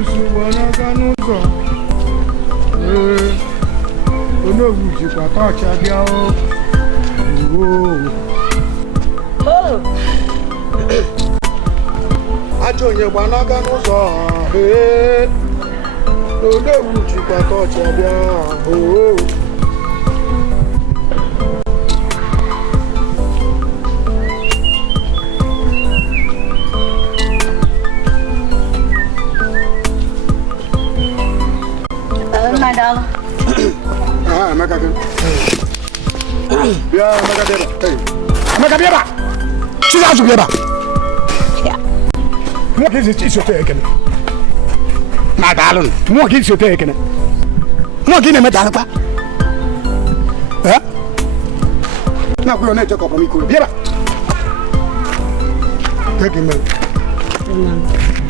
nsogbu n'aka n'ụzọ NWOBu jikwa tọọchị abịa ajọ onye gba n'aka n'ụzọ NWOBu jikwa tọọchị abịa Madam. Amaka ke. Ya, Amaka beba. Hey. Amaka beba. Chila zu beba. Yeah. Mo ke zi so te ekene. Na dalun. Mo ke so te ekene. Mo ke ne meta pa. Eh? Na ku na che ko pa mi ku. Beba. Ke ke me.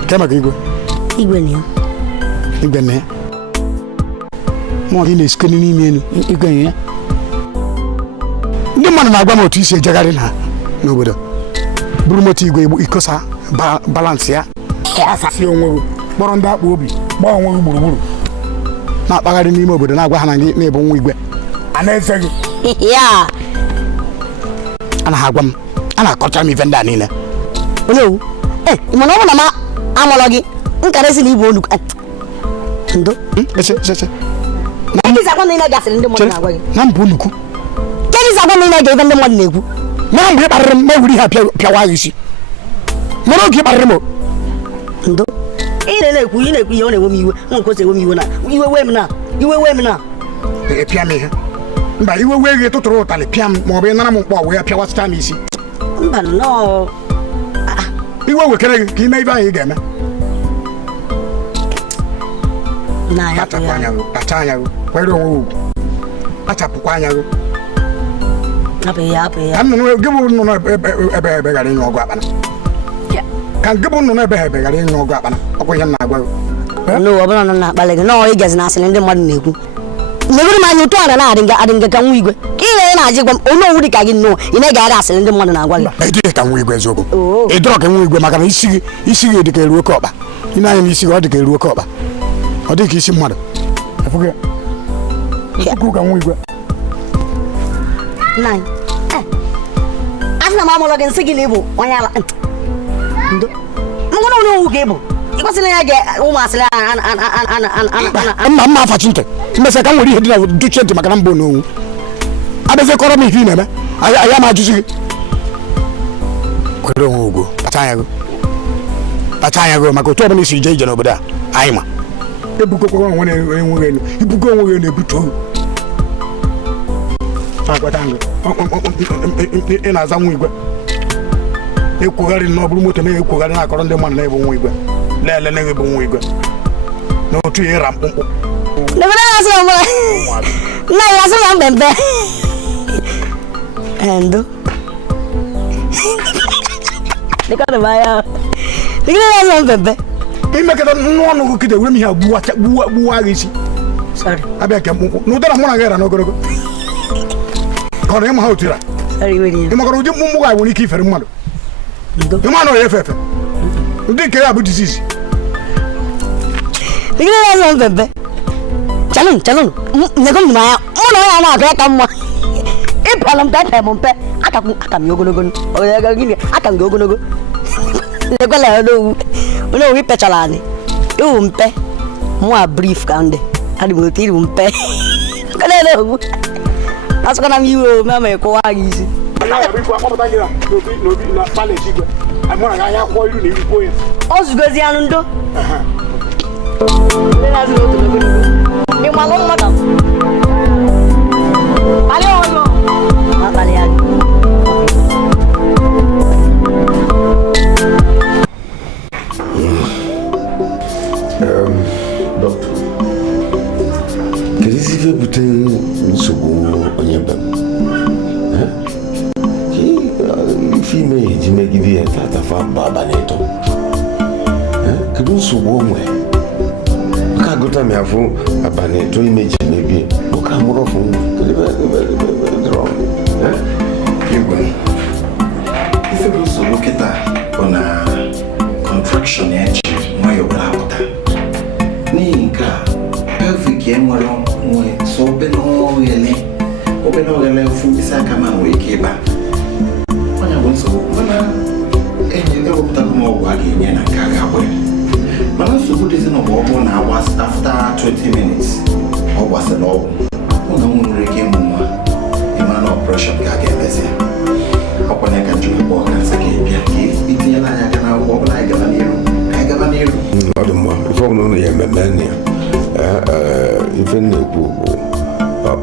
Kema ke igwe. Igwe ni. Igwe ne. Mo di ne skeni ni mienu igwe ya ndi man na agba mo tu isi ejagari na n'obodo buru moto igwe ikosa balance ya si onwe kpọrọ ndị akpa obi gba onwe gburugburu na akpagharị n'ime obodo na agwa ha na gị na-ebu nwa igwe ana eze gị ya ana ha agwa m ana akọcha m ife ndị a niile onye wu mana ọ bụ na ma amụlọ gị nkarịsị na igwe olu ndo ese Kedi zakwa na ina gasịrị ndị mmadụ na-agwa gị. Na mbụ nnukwu. Kedi zakwa na ina ga-ebe ndị mmadụ na-ekwu. Na mgbe kparịrị m mewuri ha pịawa isi. Mara oge kparịrị m. Ndo. Ị na-ekwu ihe ọ na-ewe m iwe. Nko se ewe m iwe na. Iwe we m na. Pịa m ihe. Mba iwe we gị tụtụrụ ụtalị pịa m ma ọ bụ nara m mkpọ wee pịawa sita m isi. Mba no. Iwe wekere gị ka ime ibe ahụ ị ga-eme. Na ya Pacha anya gị. Kwere onwe ugwu. Kpachapụkwa anya gị. Apụ ya. Gị bụ nnụnụ ebe gara ịnyụ ọgụ akpana. Ka gị bụ nnụnụ ebe gara ịnyụ ọgụ akpana. Ọkwa ihe m na-agwa gị. No, ọ bụrụ na na-akpali gị nọọ ịgazi na asịrị ndị mmadụ na-ekwu. Nebere m anya otu ara na-adị nga ka nwa igwe. Ihe na-ajị gwa m onye owu dị ka gị nnọọ ị na-egagharị asịrị ndị mmadụ na-agwa gị. Ịdị ka nwa igwe eziokwu. Ị dọrọ ka nwa igwe maka na isi gị dị ka eruo oke ọkpa. Ị na-anya n'isi gị ọ dị ka eruo oke ọkpa. Ọ dị ka isi mmadụ. Afụgị. Ikwu ka nwa igwe. Nai. Asị na m amụlọ gị nsị gị na ịbụ onye ala. Ndo. Mgbe na onye owu ka ịbụ. Ịkwasịrị ya ga ụmụ asịrị mma afachi ntị. Mmesị ka m nwere ihe dị na duche ntị maka na mbụ n'onwu. Abịazie kọrọ m ihe ị na-eme. Aya ma ajụzi gị. Kwere onwe ugwu. Kpacha anya gị maka otu ọbụla isi ije n'obodo a. Anyị ma. Ebugo onwe na-enweghị enu. Ibugo onwe na-ebute ohu. Ị na-aza nwa igwe. Ekwugharị na ọ bụrụ moto na-ekwugharị na-akọrọ ndị mmadụ na-ebu nwa igwe. Lele na-ebu nwa igwe. N'otu ihe ịra mkpụmkpụ. Nebere na-asị na mbara. Nna ya asị na mbembe. Endo. Dịka na ya. Dịka na-asị na mbembe. Imekọta nnụ ọnụ gị kide were m ihe gbuwa gị isi. Sorry. Abịa ke mkpụmkpụ. N'ụdara mụ na gị era n'ogologo. Ka ọ na ịma ha otira. Sorry, wait. Ị makọrọ ụdị mkpụmkpụ ga nwere ike ifere mmadụ. Ịma na ọ ya efe efe. Ụdị nke ya bụ disease. Dịka na-asị na mbembe. Chalụn. Nego m ya. Mụ na ya na-agụ aka mma. Ịpịala m ka m mpe. Aka m ogologo. Aka m gị ogologo. Nekwala ya n'owu. Onye owu pechara anyị. Iwu mpe. Mụ a brief ka ndị. Adị m otu iwu mpe. Kele n'owu. Asụkana m iwe ome ama ịkụwa gị isi. O zugozi anụ ndo. Ndị na-azụ otu n'ogologo. Ị malụ mmadụ. Kpalị ọnụ. Ma kpalị ya gị. Doctor, kedu isi bute nsogbu onye be m? Ife ime eji megide ya tatafa mba abalị ịtọ. Kedu nsogbu onwe? Maka agụta m afụ abalị ịtọ imeji mebie. Ụka mụrụ ọfụ ife bụ nsogbu kịta bụ na contraction ya ji nwayọọ bụla apụta. Nika, perfect enwero we so open ogele fu isa kama we keba. Onya bonso mana enye ndo kuta kuma ogwagi nye na kaga we. Mana so good is no bobo na was after 20 minutes. O was no. Una unreke mumwa. Imana operation ga ga beze. Oponya ka jumi bo kan sake bia ki itinya na nya kana wo na ga na niru. Odumwa, ifo no ye memenia. Even the Google,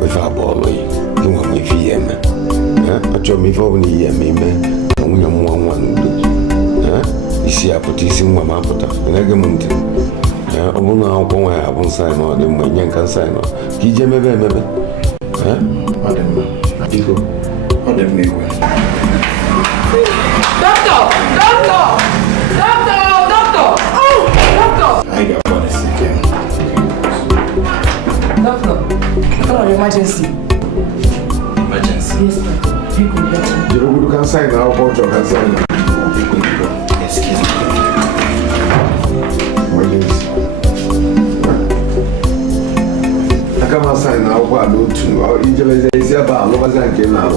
if I ball you, you want me for you, man. I told me for me, man, and we are one. You see, I put this in my mouth, and I get money. I will now go where I won't sign on them when you can sign on. He jam maybe. What the me? Doctor! Oh, doctor! I got one second. Doctor, emergency. Emergency? Yes, doctor. You could better. You can sign now, or you can sign now. Excuse me. I come outside now, what I do to our Egypt is about Lova Zanke now.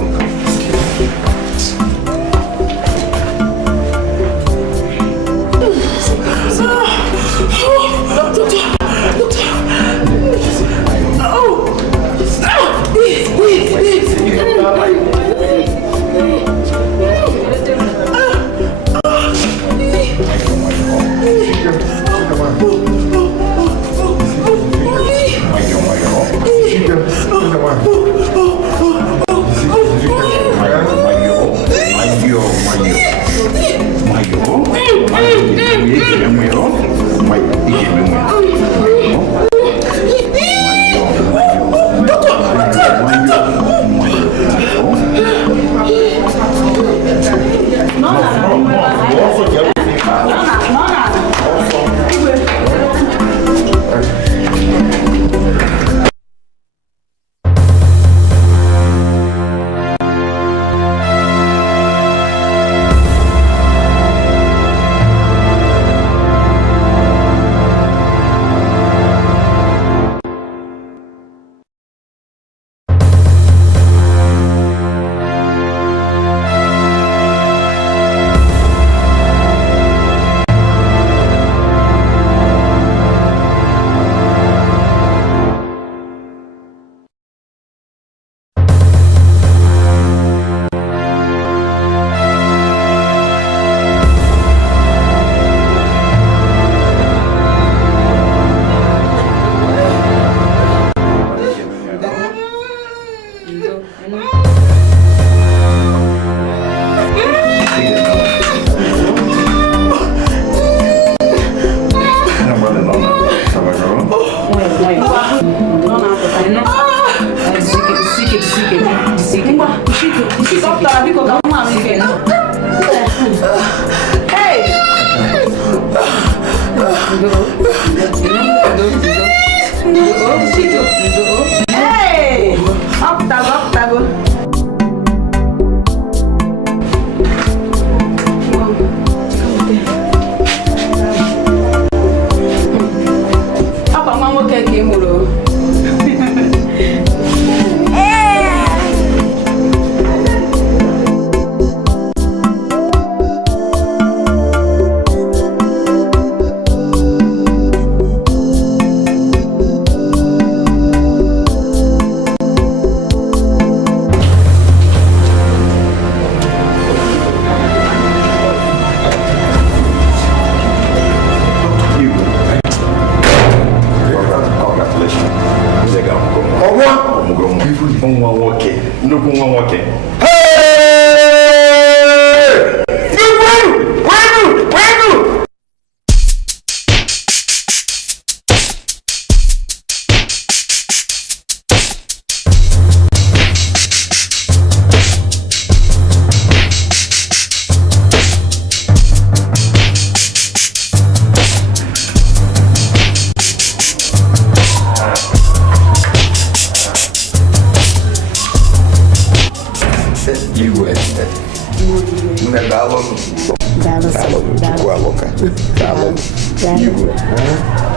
Dalo. Igwe.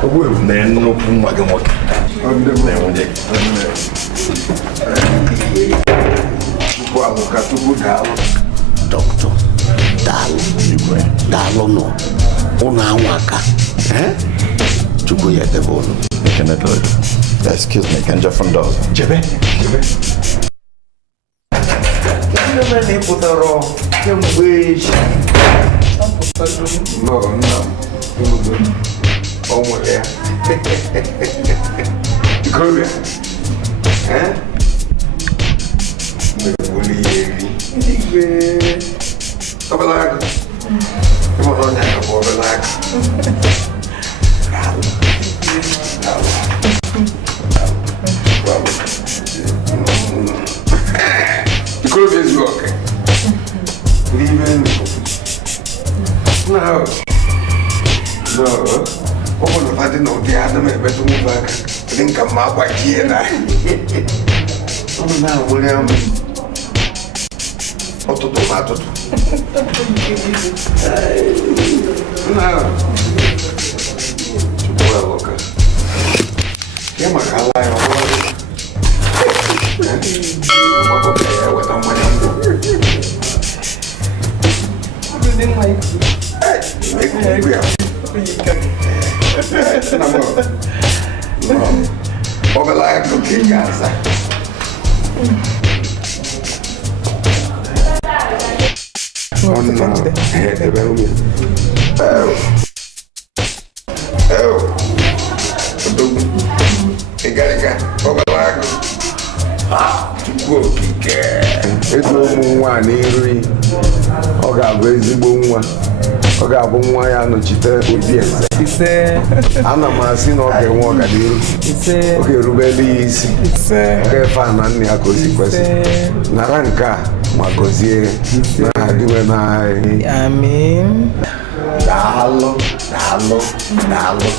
Ogwe na nnukwu nwa gị nwoke. Tupu amụka tupu daalụ. Dọkịta, daalụ Igwe, daalụ nọ. Ụnụ anwa aka. Chukwu ya debe ụnụ. Excuse me, can you from dog? Jebe. No, ọmụ ya. Ikorobịa. Mmegbu ihe eri. Igwe. Obere agụ. Ịmụ na ọnya ka bụ obere agụ. Ikorobịa ezughị oke. N'ime ndụ. No, open the party no the other may better move back. I think I'm out by here. Oh, now, William. Otto tomato. Now, well, okay. Yeah, my ally, what I'm Overlap cooking gas. Oh no, overlap. Chukwu okike. Etu ụmụ nwa n'iri ọ ga-abụ ezigbo nwa. Ọ ga-abụ nwa ya nọchite obi eze. Ana m asị na ọ ga-enwe ọganihu. Ọ ga-erubere ya isi. Ọ ga-efe na nne ya ka o si kwesị. Nara nke a ma gọzie na adịwe n'anyị. Amen. Daalụ, daalụ, daalụ.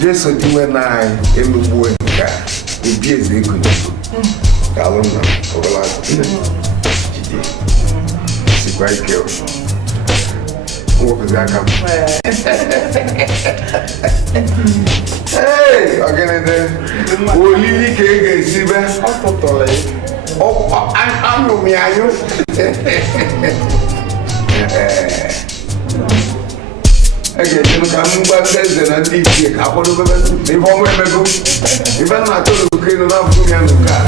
Jesu dịwe n'anyị emegbuo nke a. Obi eze ego n'ego. Daalụ nna ọbụla jide. Sikwa ike o. Mwepụzi aka m. Hey, ọgịnịdị. Olili ka ị ga-esi be. Anyụ m ya anyụ. A ga-eji ka m gwa ndị eze na ndị ichie ka akwado bebe na ife ọnwa emego. Ife nna atọ n'oke nọ n'afọ ya n'oke a.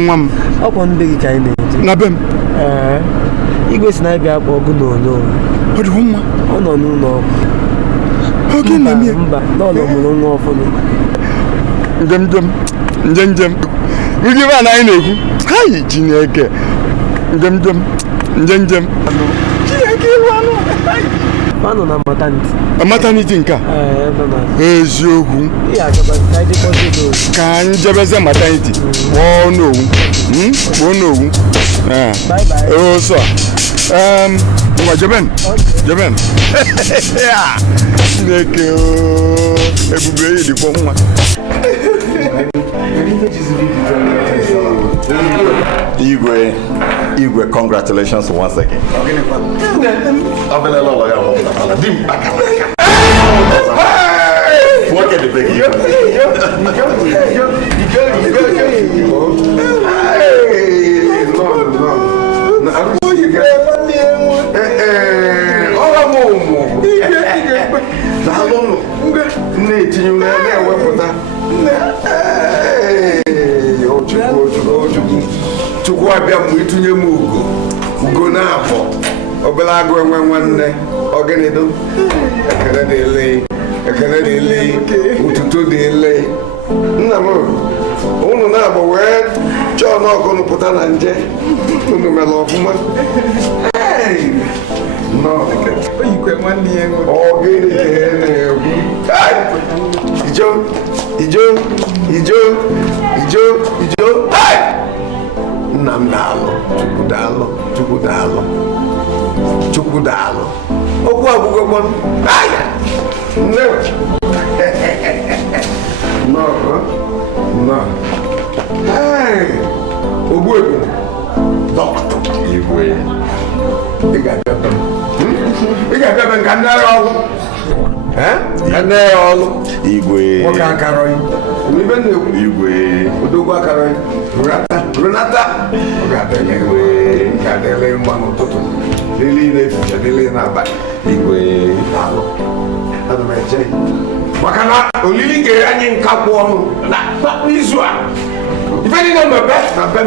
Nwa m. Ọkwa ndị gị ka anyị na-eje. Na be m. Igwe si na-abịa akpọ ọgụ n'onyo. Ọ dịghị mma. Ọ nọ n'ụlọ ọgwụ. Oge na-eme ya. Mba, n'ọlọ mụrụ nwa ọfụrụ. Njem. Ndị be anyị na-ekwu. Hai Chineke. Njem. Chineke iwu anụ. Anọ na maternity nke a. Eziokwu. Ka anyị jebeze maternity. Kpọọ n'owu. So, ngwa jeben. Chineke ebube yi dịkwa nwa. Igwe, congratulations once again. What can the big Chukwu abịa mgbe itunye m ugo na-afọ obere agụ enwe nwanne ọgịnịdụ ekele dị ele ụtụtụ dị ele nna m unu na-agba wee chọọ n'ọkụ pụta na nje unu mere ọfụma ogene ka e na-ekwu ijo nna m daalụ Chukwu daalụ okwu abụgokwa nne Ogbuebu dọkịta igwe ị ga-abịa nka ndị agha ọlụ ndị agha ọlụ igwe nwoke akarọghị ibe na-ekwu igwe odogwu akarọghị runata ọ ga-adịle mma n'ụtụtụ dịle na-efiche dịle n'abalị igwe alụ ana m eche maka na olili kere anyị nkakwụ ọnụ n'izu a ife niile mmepe na be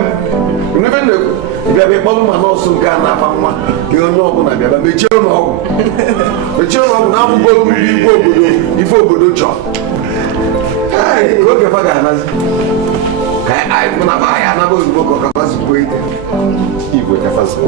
m ife na-ekwu bịaba ịkpọrọ ma nọọsụ nke a na-afa nwa ihe onye ọbụla bịaba mechie ụlọọgwụ na-abụghị obodo ife obodo chọọ ka oge fa ga-anazi ka anyị na ba anyị anaba ozugbo ka ọkafazikwo ite igwe kafazikwo